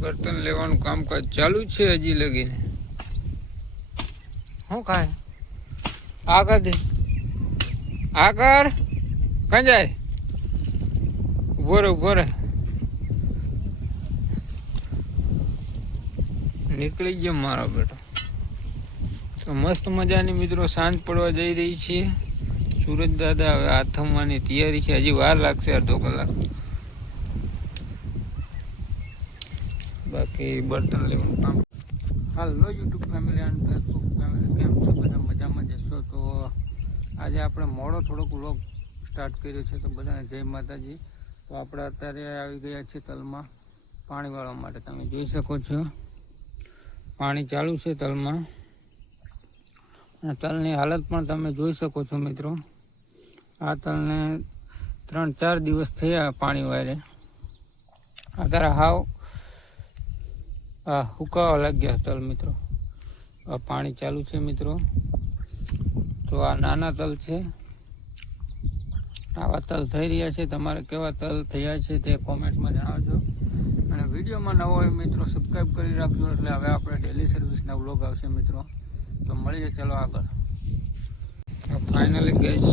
બર્તન લેવાનું કામકાજ ચાલુ છે હજી લગીને. શું ખાય આગળ દે આગળ ક્યાં જાય? ઉભો રે નીકળી ગયો મારો બેટો. તો મસ્ત મજાની મિત્રો સાંજ પડવા જઈ રહી છીએ. સુરજ દાદા હવે આથમવાની તૈયારી છે. હજી વાર લાગશે અડધો કલાક. બાકી બર્તન લેવાનું કામ. હાલો યુટ્યુબ ફેમિલી અને ફેસબુક ફેમિલી, કેમ છો બધા? મજામાં જશો? તો આજે આપણે મોડો થોડોક વ્લોગ સ્ટાર્ટ કર્યો છે. તો બધાને જય માતાજી. તો આપણે અત્યારે આવી ગયા છીએ તલમાં પાણી વાળવા માટે. તમે જોઈ શકો છો પાણી ચાલુ છે તલમાં. અને તલની હાલત પણ તમે જોઈ શકો છો મિત્રો. આ તલને 3-4 દિવસ થયા પાણી વારે. અત્યારે હાવ હુકાવા લાગ્યા તલ મિત્રો. આ પાણી ચાલુ છે મિત્રો. તો આ નાના તલ છે. આવા તલ થઈ રહ્યા છે. તમારે કેવા તલ થયા છે તે કોમેન્ટમાં જણાવજો. અને વિડીયોમાં નવો હોય મિત્રો સબસ્ક્રાઈબ કરી રાખજો. એટલે હવે આપણે ડેલી સર્વિસના વ્લોગ આવશે મિત્રો. તો મળીએ ચાલો આગળ. ફાઇનલી ગેસ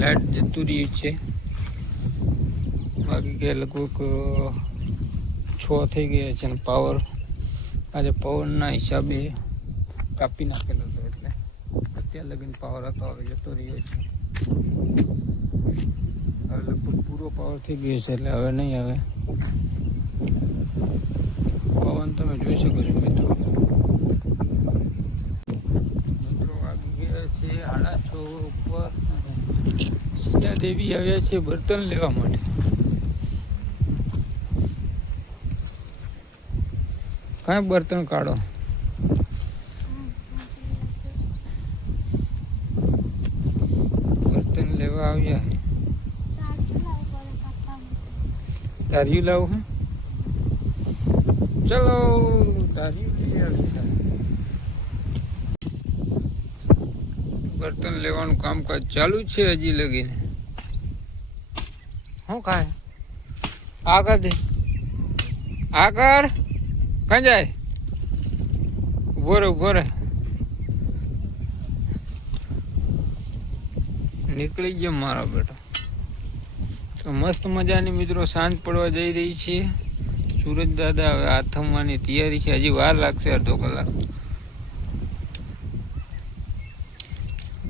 લાઇટ જતું રહ્યું છે. બાકી કે લગભગ 6 થઈ ગયા છે. અને પાવર આજે પવનના હિસાબે કાપી નાખેલો હતો. એટલે અત્યારે લગીને પાવર હતો, હવે જતો રહ્યો છે. હવે લગભગ પૂરો પાવર થઈ ગયો છે. એટલે હવે નહીં આવે. પવન તમે જોઈ શકો છો મિત્રો. વાગી ગયા છે 6:30 ઉપર. સીતા દેવી આવ્યા છે બર્તન લેવા માટે. કઈ બર્તન કાઢો? બર્તન લેવા આવ્યા. તારિયું લાવું? ચલો તારિયું લઈ આવી. બર્તન લેવાનું કામકાજ ચાલુ છે હજી લગીને. શું ખાય આગળ દે આગળ ક્યાં જાય? ઉભો રે નીકળી ગયો મારો બેટો. તો મસ્ત મજાની મિત્રો સાંજ પડવા જઈ રહી છીએ. સુરજ દાદા હવે આથમવાની તૈયારી છે. હજી વાર લાગશે અડધો કલાક.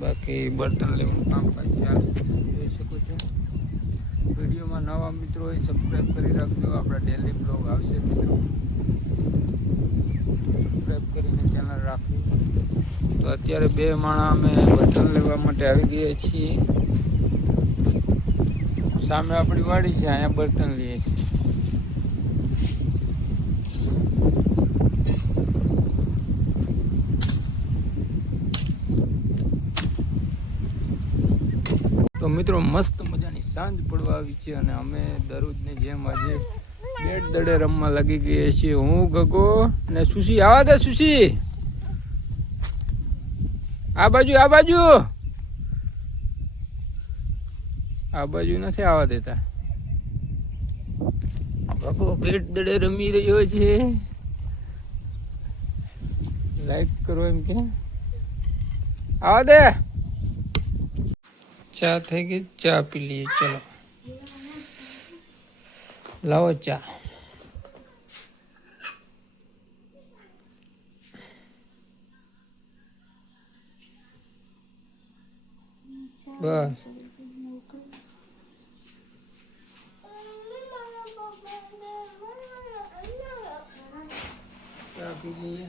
બાકી બર્તન લેવાનું કામકાજ ચાલુ છે. જોઈ શકો છો. વિડીયોમાં નવા મિત્રો હોય સબસ્ક્રાઈબ કરી રાખજો. આપણા ડેલી બ્લોગ આવશે મિત્રો. સબસ્ક્રાઈબ કરીને ચેનલ રાખવી. તો અત્યારે 2 માણા અમે બર્તન લેવા માટે આવી ગયા છીએ. સામે આપણી વાડી છે, અહીંયા બર્તન લઈએ છીએ. તો મિત્રો મસ્ત મજાની સાંજ પડવા આવી છે. અને અમે દરરોજની જેમ આજે બેટ દડે રમવા લાગી ગયા છીએ. હું, ગગો ને સુશી. આવા દે સુશી, આ બાજુ નથી આવવા દેતા. ગગો બેટ દડે રમી રહ્યો છે. લાઈક કરો એમ કે આવા દે. ચા થઈ ગઈ, ચા પી લઈએ. ચલો લાવો ચા. બસ ચા પી લઈએ.